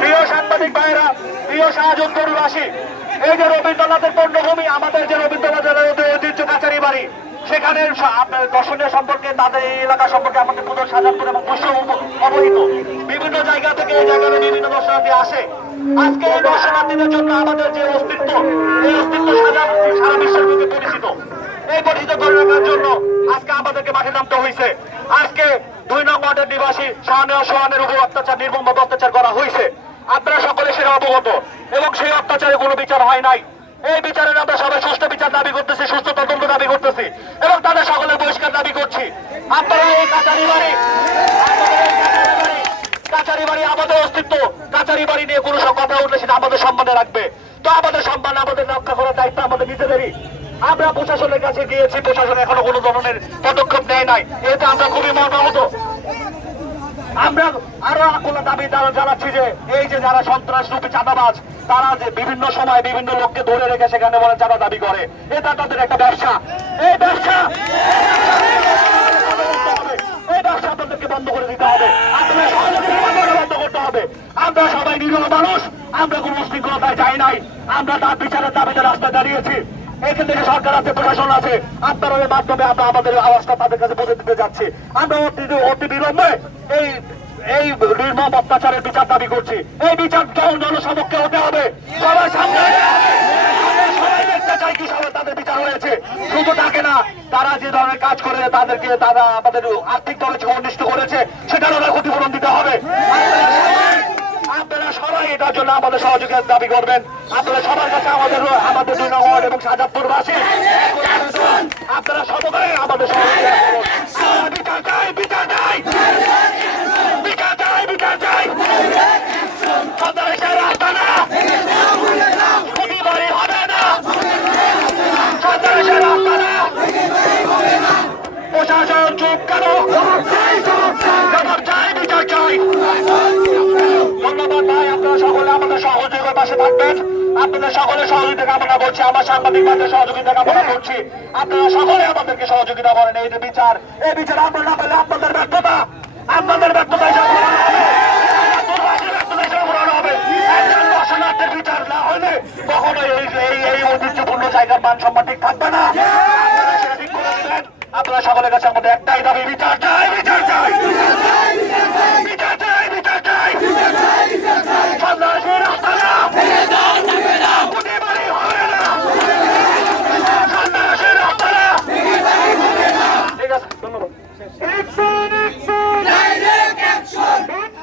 প্রিয় সাংবাদিক ভাইরা প্রিয় শাহজুদ্দুরবাসী এই যে রবীন্দ্রনাথের পণ্যভূমি আমাদের যে রবীন্দ্রনাথের ঐতিহ্য কাছারি বাড়ি, সেখানে দর্শনীয় সম্পর্কে, তাদের এলাকা সম্পর্কে আমাদের পুজোর সাজাপুর এবং অবহিত। বিভিন্ন জায়গা থেকে এই জায়গায় বিভিন্ন দর্শনার্থী আসে। আজকে এই দর্শনার্থীদের জন্য আমাদের যে অস্তিত্ব, এই অস্তিত্ব সারা বিশ্বের পরিচিত। এই পরিচিত করে রাখার জন্য আজকে হয়েছে। আজকে দুই নং ওয়ার্ডের নিবাসী শাহানিয়া সোহানের উপর অত্যাচার নির্মমভাবে অত্যাচার করা হয়েছে। আপনারা সকলে সেটা অবগত। এবং সেই অত্যাচারে কোনো বিচার হয় নাই। এই বিচারের আমরা সবাই সুস্থ বিচার দাবি করতেছি সুস্থ তদন্ত দাবি করতেছি। এবং তাদের সকলের বহিষ্কার দাবি করছি। আপনারা এই কাছারি বাড়ি কাছারি বাড়ি, আমাদের অস্তিত্ব কাছারি বাড়ি নিয়ে কোনো সব কথা উঠলে সেটা আমাদের সম্মানে রাখবে। তো আমাদের সম্মান আমাদের রক্ষা করার দায়িত্ব আমাদের নিজেদেরই। আমরা প্রশাসনের কাছে গিয়েছি প্রশাসন এখনও কোনো ধরনের পদক্ষেপ নাই এতে আমরা খুবই মর্মাহত আমরা আরও কোনো দাবি দ্বারা জানাচ্ছি যে, এই যে যারা সন্ত্রাস রূপী চাঁদাবাজ, তারা যে বিভিন্ন সময় বিভিন্ন লোককে ধরে রেখে সেখানে বলে চাঁদা দাবি করে, এটা তাদের একটা ব্যবসা। এই ব্যবসা এই ব্যবসা আপনাদেরকে বন্ধ করে দিতে হবে। সহযোগিতা বন্ধ করতে হবে। আমরা সবাই নিরীহ মানুষ, আমরা কোনো উশৃঙ্খলতায় যাই নাই। আমরা তার বিচারের দাবিতে রাস্তায় দাঁড়িয়েছি। এখান থেকে সরকার আছে, প্রশাসন আছে। আপনার মাধ্যমে আমরা আমাদের আওয়াজটা তাদের কাছে পৌঁছে দিতে যাচ্ছি। আমরা অতি অতি বিলম্বে এই এই নির্মম অত্যাচারের বিচার দাবি করছি। এই বিচার জন জনসমক্ষে হতে হবে সবাই সামনে চাই কি সবাই তাদের বিচার হয়েছে। না, তারা যে ধরনের কাজ করে, তাদেরকে তারা আমাদের আর্থিক দলে অনিষ্ট করেছে সেটার ওরা ক্ষতিপূরণ দিতে হবে। আপনারা সবাই এটার জন্য আমাদের সহযোগিতার দাবি করবেন। আপনারা সবার কাছে আমাদের আমাদের দুই নগর এবং সাজাদপুরবাসী আপনারা সবাই আমাদের সহযোগিতা করুন। আমরা বিচার চাই বিচার চাই বিচার চাই বিচার চাই সন্ত্রাসের রাস্তা না প্রতিবারই হবে না সন্ত্রাসের রাস্তা না প্রশাসন চুপ কেন জবাব চাই বিচার চাই ধন্যবাদ ভাই আপনারা সকলে আমাদের সহযোগিতার পাশে থাকবেন। আপনাদের সকলে সহযোগিতা কামনা করছি। আমার সাংবাদিক ভাইদের সহযোগিতা কামনা করছি। আপনারা সকলে আমাদেরকে সহযোগিতা করেন। এই যে বিচার এই বিচার আমরা না পেলে আপনাদের ব্যর্থতা আপনাদের ব্যর্থতা বিচার না হলে কখনো এই এই ঐতিহ্যপূর্ণ জায়গার মান সম্মান ঠিক থাকবে না। আপনারা সকলের কাছে আমাদের একটাই দাবি বিচার চাই বিচার চাই। Direct action!